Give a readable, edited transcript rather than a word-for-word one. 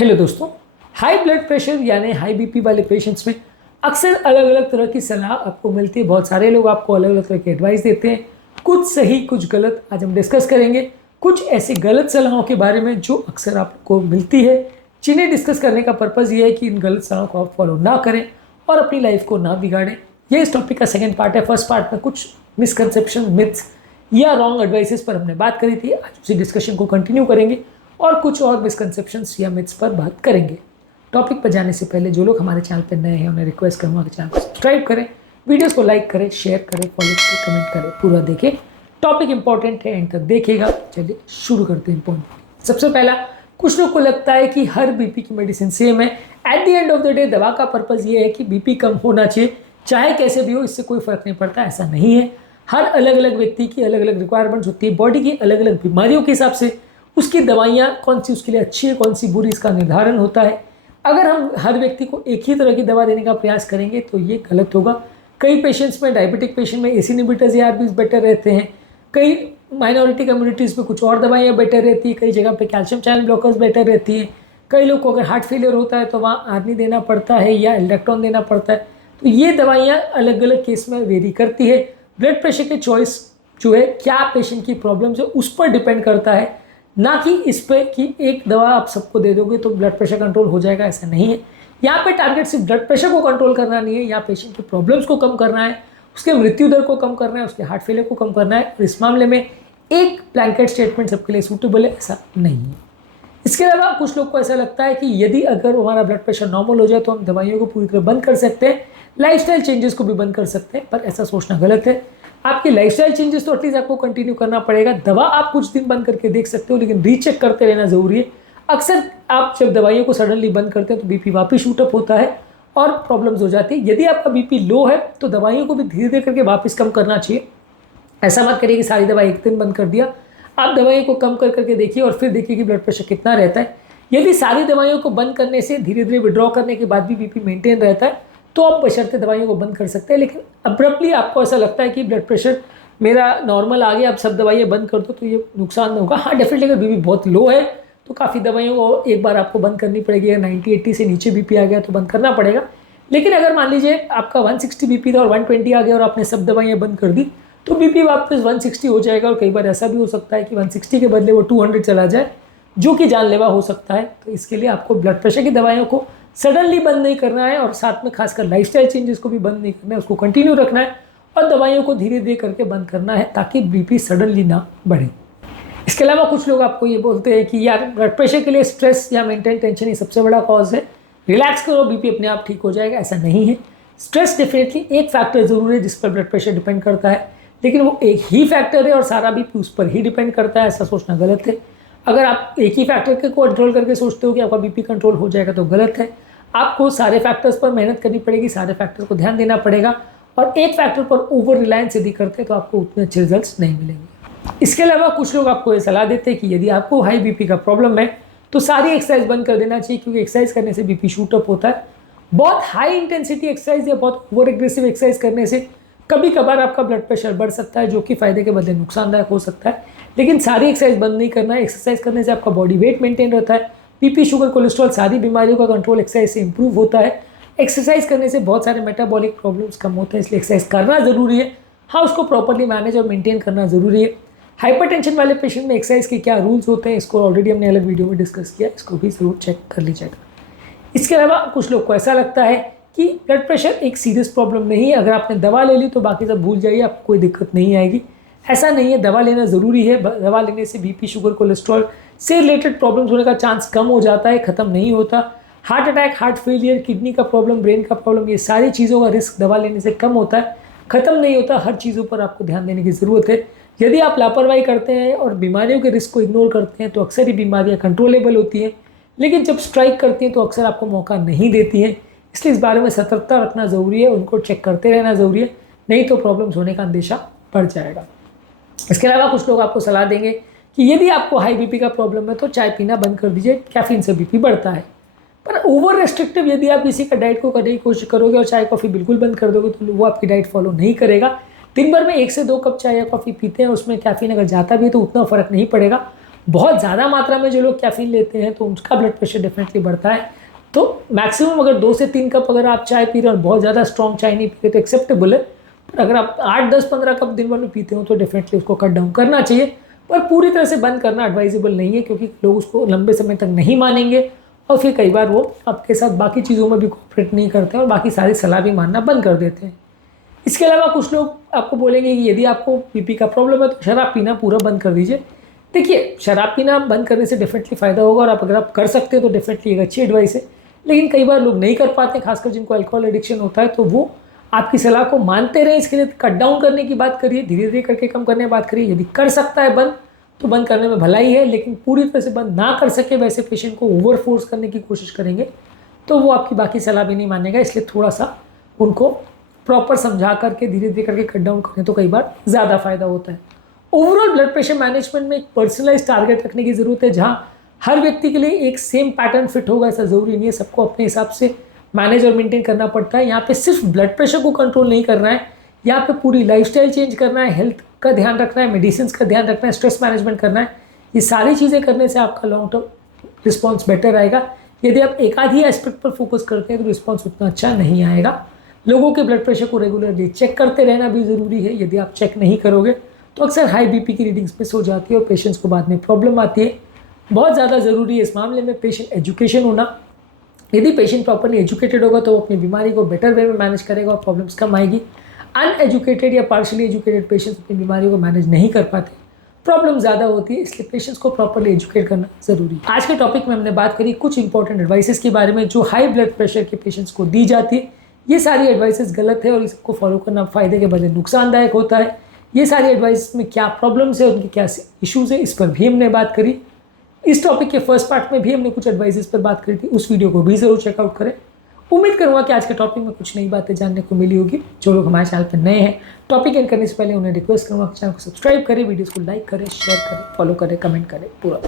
Hello दोस्तों, high blood pressure यानी high BP वाले पेशेंट्स में अक्सर अलग अलग तरह की सलाह आपको मिलती है। बहुत सारे लोग आपको अलग अलग तरह की एडवाइस देते हैं, कुछ सही कुछ गलत। आज हम डिस्कस करेंगे कुछ ऐसी गलत सलाहों के बारे में जो अक्सर आपको मिलती है, जिन्हें डिस्कस करने का पर्पज़ ये है कि इन गलत सलाहों को आप फॉलो ना करें और अपनी लाइफ को ना बिगाड़ें। ये इस टॉपिक का सेकेंड पार्ट है। फर्स्ट पार्ट में कुछ मिसकंसेप्शन, मिथ्स या रॉन्ग एडवाइसेस पर हमने बात करी थी। आज उसी डिस्कशन को कंटिन्यू करेंगे और कुछ और मिसकंसेप्शंस या मिथ्स पर बात करेंगे। टॉपिक पर जाने से पहले जो लोग हमारे चैनल पर नए हैं उन्हें रिक्वेस्ट करूँगा कि चैनल को सब्सक्राइब करें, वीडियोस को लाइक करें, शेयर करें, फॉलो करें, कमेंट करें, पूरा देखें। टॉपिक इंपॉर्टेंट है, एंड तक देखिएगा। चलिए शुरू करते हैं पॉइंट। सबसे पहला, कुछ लोग को लगता है कि हर बीपी की मेडिसिन सेम है। At the end of the day दवा का पर्पज़ ये है कि बीपी कम होना चाहिए, चाहे कैसे भी हो, इससे कोई फर्क नहीं पड़ता। ऐसा नहीं है। हर अलग अलग व्यक्ति की अलग अलग रिक्वायरमेंट्स होती है, बॉडी की अलग अलग बीमारियों के हिसाब से उसकी दवाइयाँ कौन सी उसके लिए अच्छी है, कौन सी बुरी, इसका निर्धारण होता है। अगर हम हर व्यक्ति को एक ही तरह की दवा देने का प्रयास करेंगे तो ये गलत होगा। कई पेशेंट्स में, डायबिटिक पेशेंट में एसी इनहिबिटर्स या आरबीज बेटर रहते हैं, कई माइनॉरिटी कम्युनिटीज़ में कुछ और दवाइयाँ बेटर रहती है, कई जगह पे कैल्शियम चैनल ब्लॉकर्स बेटर रहती है। कई लोग को अगर हार्ट फेलियर होता है तो वहाँ आर्नी देना पड़ता है या इलेक्ट्रॉन देना पड़ता है। तो ये दवाइयाँ अलग अलग केस में वेरी करती है। ब्लड प्रेशर की चॉइस जो है, क्या पेशेंट की प्रॉब्लम्स है उस पर डिपेंड करता है, ना कि इस पर कि एक दवा आप सबको दे दोगे तो ब्लड प्रेशर कंट्रोल हो जाएगा। ऐसा नहीं है। यहाँ पे टारगेट सिर्फ ब्लड प्रेशर को कंट्रोल करना नहीं है, यहाँ पेशेंट की प्रॉब्लम्स को कम करना है, उसके मृत्यु दर को कम करना है, उसके हार्ट फेलियर को कम करना है। और इस मामले में एक ब्लैंकेट स्टेटमेंट सबके लिए सूटेबल है, ऐसा नहीं है। इसके अलावा कुछ लोग को ऐसा लगता है कि यदि अगर हमारा ब्लड प्रेशर नॉर्मल हो जाए तो हम दवाइयों को पूरी तरह बंद कर सकते हैं, लाइफस्टाइल चेंजेस को भी बंद कर सकते हैं। पर ऐसा सोचना गलत है। आपकी लाइफस्टाइल चेंजेस तो एटलीस्ट आपको कंटिन्यू करना पड़ेगा। दवा आप कुछ दिन बंद करके देख सकते हो, लेकिन रीचेक करते रहना जरूरी है। अक्सर आप जब दवाइयों को सडनली बंद करते हैं तो बीपी वापस शूटअप होता है और प्रॉब्लम्स हो जाती है। यदि आपका बीपी लो है तो दवाइयों को भी धीरे धीरे करके वापस कम करना चाहिए। ऐसा मत करिए कि सारी दवाई एक दिन बंद कर दिया। आप दवाइयों को कम कर करके देखिए और फिर देखिए कि ब्लड प्रेशर कितना रहता है। यदि सारी दवाइयों को बंद करने से धीरे धीरे विड्रॉ करने के बाद भी बीपी मेंटेन रहता है तो आप बशर्ते दवाइयों को बंद कर सकते हैं। लेकिन अब्रप्टली आपको ऐसा लगता है कि ब्लड प्रेशर मेरा नॉर्मल आ गया, अब सब दवाइयाँ बंद कर दो, तो ये नुकसान होगा। हाँ, डेफिनेटली अगर बीपी बहुत लो है तो काफ़ी दवाइयों को एक बार आपको बंद करनी पड़ेगी। अगर 90-80 से नीचे बीपी आ गया तो बंद करना पड़ेगा। लेकिन अगर मान लीजिए आपका 160 बीपी था और 120 आ गया और आपने सब दवाइयाँ बंद कर दी तो बीपी वापस 160 हो जाएगा। और कई बार ऐसा भी हो सकता है कि 160 के बदले वो 200 चला जाए, जो कि जानलेवा हो सकता है। तो इसके लिए आपको ब्लड प्रेशर की दवाइयों को सडनली बंद नहीं करना है और साथ में खासकर लाइफस्टाइल चेंजेस को भी बंद नहीं करना है, उसको कंटिन्यू रखना है और दवाइयों को धीरे धीरे करके बंद करना है ताकि बीपी सडनली ना बढ़े। इसके अलावा कुछ लोग आपको ये बोलते हैं कि यार ब्लड प्रेशर के लिए स्ट्रेस या मेंटल टेंशन ही सबसे बड़ा कॉज है, रिलैक्स करो बीपी अपने आप ठीक हो जाएगा। ऐसा नहीं है। स्ट्रेस डेफिनेटली एक फैक्टर जरूर है जिस पर ब्लड प्रेशर डिपेंड करता है, लेकिन वो एक ही फैक्टर है और सारा बीपी उस पर ही डिपेंड करता है। ऐसा सोचना गलत है। अगर आप एक ही फैक्टर को कंट्रोल करके सोचते हो कि आपका बीपी कंट्रोल हो जाएगा तो गलत है। आपको सारे फैक्टर्स पर मेहनत करनी पड़ेगी, सारे फैक्टर्स को ध्यान देना पड़ेगा और एक फैक्टर पर ओवर रिलायंस यदि करते हैं तो आपको उतने अच्छे रिजल्ट्स नहीं मिलेंगे। इसके अलावा कुछ लोग आपको ये सलाह देते हैं कि यदि आपको हाई बीपी का प्रॉब्लम है तो सारी एक्सरसाइज बंद कर देना चाहिए, क्योंकि एक्सरसाइज करने से बीपी शूटअप होता है। बहुत हाई इंटेंसिटी एक्सरसाइज या बहुत ओवर एग्रेसिव एक्सरसाइज करने से कभी कभार आपका ब्लड प्रेशर बढ़ सकता है, जो कि फायदे के बदले नुकसानदायक हो सकता है। लेकिन सारी एक्सरसाइज बंद नहीं करना है। एक्सरसाइज करने से आपका बॉडी वेट मेंटेन रहता है, बीपी, शुगर, कोलेस्ट्रॉल, सारी बीमारियों का कंट्रोल एक्सरसाइज से इंप्रूव होता है। एक्सरसाइज करने से बहुत सारे मेटाबॉलिक प्रॉब्लम्स कम होते हैं, इसलिए एक्सरसाइज करना जरूरी है। हाँ, उसको प्रॉपर्ली मैनेज और मेंटेन करना जरूरी है। हाइपरटेंशन वाले पेशेंट में एक्सरसाइज के क्या रूल्स होते हैं, इसको ऑलरेडी हमने अलग वीडियो में डिस्कस किया, इसको भी जरूर चेक कर लीजिएगा। इसके अलावा कुछ लोग को ऐसा लगता है कि ब्लड प्रेशर एक सीरियस प्रॉब्लम नहीं है, अगर आपने दवा ले ली तो बाकी सब भूल जाइए, आपको कोई दिक्कत नहीं आएगी। ऐसा नहीं है। दवा लेना ज़रूरी है। दवा लेने से बीपी, शुगर, कोलेस्ट्रॉल से रिलेटेड प्रॉब्लम्स होने का चांस कम हो जाता है, ख़त्म नहीं होता। Heart attack, heart failure, kidney का प्रॉब्लम, ब्रेन का प्रॉब्लम, ये सारी चीज़ों का रिस्क दवा लेने से कम होता है, ख़त्म नहीं होता। हर चीज़ों पर आपको ध्यान देने की ज़रूरत है। यदि आप लापरवाही करते हैं और बीमारियों के रिस्क को इग्नोर करते हैं तो अक्सर ही बीमारियाँ कंट्रोलेबल होती हैं, लेकिन जब स्ट्राइक करती हैं तो अक्सर आपको मौका नहीं देती हैं। इसलिए इस बारे में सतर्कता रखना ज़रूरी है, उनको चेक करते रहना ज़रूरी है, नहीं तो प्रॉब्लम्स होने का अंदेशा बढ़ जाएगा। इसके अलावा कुछ लोग आपको सलाह देंगे कि यदि आपको हाई बीपी का प्रॉब्लम है तो चाय पीना बंद कर दीजिए, कैफीन से बीपी बढ़ता है। पर ओवर रेस्ट्रिक्टिव यदि आप किसी का डाइट को करने की कोशिश करोगे और चाय कॉफ़ी बिल्कुल बंद कर दोगे तो वो आपकी डाइट फॉलो नहीं करेगा। दिन भर में 1 से 2 कप चाय या कॉफ़ी पीते हैं, उसमें कैफीन अगर जाता भी है तो उतना फ़र्क नहीं पड़ेगा। बहुत ज़्यादा मात्रा में जो लोग कैफीन लेते हैं तो उनका ब्लड प्रेशर डेफिनेटली बढ़ता है। तो मैक्सिमम अगर 2 से 3 कप अगर आप चाय पी रहे हो और बहुत ज़्यादा स्ट्रॉन्ग चाय नहीं पी रहे तो एक्सेप्टेबल है। पर अगर आप 8, 10, 15 कप दिन भर में पीते हो तो डेफिनेटली उसको कट डाउन करना चाहिए, पर पूरी तरह से बंद करना एडवाइजेबल नहीं है, क्योंकि लोग उसको लंबे समय तक नहीं मानेंगे और फिर कई बार वो आपके साथ बाकी चीज़ों में भी कोऑपरेट नहीं करते हैं और बाकी सारी सलाह भी मानना बंद कर देते हैं। इसके अलावा कुछ लोग आपको बोलेंगे कि यदि आपको बीपी का प्रॉब्लम है तो शराब पीना पूरा बंद कर दीजिए। देखिए, शराब पीना बंद करने से डेफिनेटली फ़ायदा होगा और अगर आप कर सकते हो तो डेफिनेटली एक अच्छी एडवाइस है। लेकिन कई बार लोग नहीं कर पाते, खासकर जिनको अल्कोहल एडिक्शन होता है, तो वो आपकी सलाह को मानते रहें। इसके लिए कट डाउन करने की बात करिए, धीरे धीरे करके कम करने की बात करिए। यदि कर सकता है बंद तो बंद करने में भलाई है, लेकिन पूरी तरह से बंद ना कर सके वैसे पेशेंट को ओवर फोर्स करने की कोशिश करेंगे तो वो आपकी बाकी सलाह भी नहीं मानेगा। इसलिए थोड़ा सा उनको प्रॉपर समझा करके धीरे धीरे करके कट डाउन करें तो कई बार ज़्यादा फायदा होता है। ओवरऑल ब्लड प्रेशर मैनेजमेंट में एक पर्सनलाइज टारगेट रखने की ज़रूरत है, जहाँ हर व्यक्ति के लिए एक सेम पैटर्न फिट होगा ऐसा ज़रूरी नहीं है। सबको अपने हिसाब से मैनेज और मेंटेन करना पड़ता है। यहाँ पे सिर्फ ब्लड प्रेशर को कंट्रोल नहीं करना है, यहाँ पे पूरी लाइफस्टाइल चेंज करना है, हेल्थ का ध्यान रखना है, मेडिसिन का ध्यान रखना है, स्ट्रेस मैनेजमेंट करना है। ये सारी चीज़ें करने से आपका लॉन्ग टर्म रिस्पॉन्स बेटर आएगा। यदि आप एक आध ही एस्पेक्ट पर फोकस करते हैं तो रिस्पॉन्स उतना अच्छा नहीं आएगा। लोगों के ब्लड प्रेशर को रेगुलरली चेक करते रहना भी ज़रूरी है। यदि आप चेक नहीं करोगे तो अक्सर हाई बीपी की रीडिंग्स मिस हो जाती है और पेशेंट्स को बाद में प्रॉब्लम आती है। बहुत ज़्यादा ज़रूरी है इस मामले में पेशेंट एजुकेशन होना। यदि पेशेंट प्रॉपरली एजुकेटेड होगा तो वो अपनी बीमारी को बेटर वे में मैनेज करेगा और प्रॉब्लम्स कम आएगी। अनएजुकेटेड या पार्शियली एजुकेटेड पेशेंट्स अपनी बीमारी को मैनेज नहीं कर पाते, प्रॉब्लम ज़्यादा होती है। इसलिए पेशेंट्स को प्रॉपरली एजुकेट करना ज़रूरी है। आज के टॉपिक में हमने बात करी कुछ इंपॉर्टेंट एडवाइसेस के बारे में जो हाई ब्लड प्रेशर के पेशेंट्स को दी जाती है। ये सारी एडवाइसेस गलत है और इसको फॉलो करना फ़ायदे के बजाय नुकसानदायक होता है। ये सारी एडवाइस में क्या प्रॉब्लम्स है, उनके क्या इश्यूज़ है, इस पर भी हमने बात करी। इस टॉपिक के फर्स्ट पार्ट में भी हमने कुछ एडवाइसेस पर बात करी थी, उस वीडियो को भी ज़रूर चेकआउट करें। उम्मीद करूँगा कि आज के टॉपिक में कुछ नई बातें जानने को मिली होगी। जो लोग हमारे चैनल पर नए हैं, टॉपिक एंड करने से पहले उन्हें रिक्वेस्ट करूँगा कि चैनल को सब्सक्राइब करें, वीडियोज़ को लाइक करें, शेयर करें, फॉलो करें, कमेंट करें, पूरा